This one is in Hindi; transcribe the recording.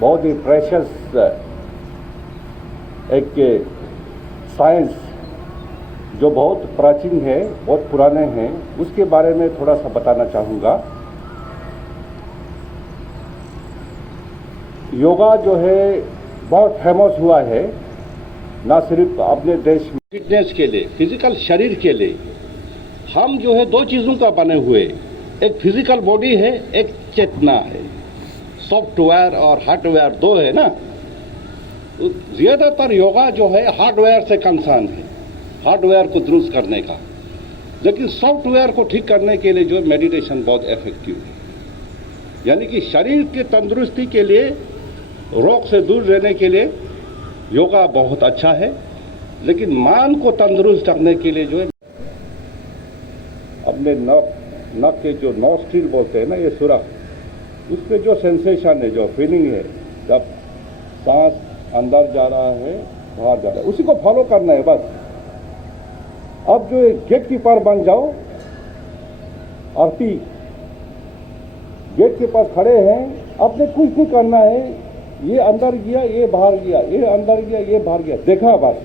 बहुत ही प्रेशियस एक साइंस जो बहुत प्राचीन है, बहुत पुराने हैं, उसके बारे में थोड़ा सा बताना चाहूँगा। योगा जो है बहुत फेमस हुआ है, ना सिर्फ अपने देश में फिटनेस के लिए, फिजिकल शरीर के लिए। हम जो है दो चीज़ों का बने हुए, एक फिजिकल बॉडी है, एक चेतना है। सॉफ्टवेयर और हार्डवेयर दो है ना। ज़्यादातर योगा जो है हार्डवेयर से कंसर्न है, हार्डवेयर को दुरुस्त करने का। लेकिन सॉफ्टवेयर को ठीक करने के लिए जो है मेडिटेशन बहुत इफेक्टिव है। यानी कि शरीर की तंदुरुस्ती के लिए, रोग से दूर रहने के लिए योगा बहुत अच्छा है। लेकिन मान को तंदुरुस्त रखने के लिए जो है अपने नक के जो नॉस्ट्रिल बोलते हैं ना, ये सुराख, उस पर जो सेंसेशन है, जो फीलिंग है, जब सांस अंदर जा रहा है बाहर जा रहा है, उसी को फॉलो करना है बस। अब जो गेट कीपर बन जाओ, आरती गेट के पास खड़े हैं, अपने कुछ नहीं करना है। ये अंदर गया, ये बाहर गया, ये अंदर गया, ये बाहर गया, देखा बस।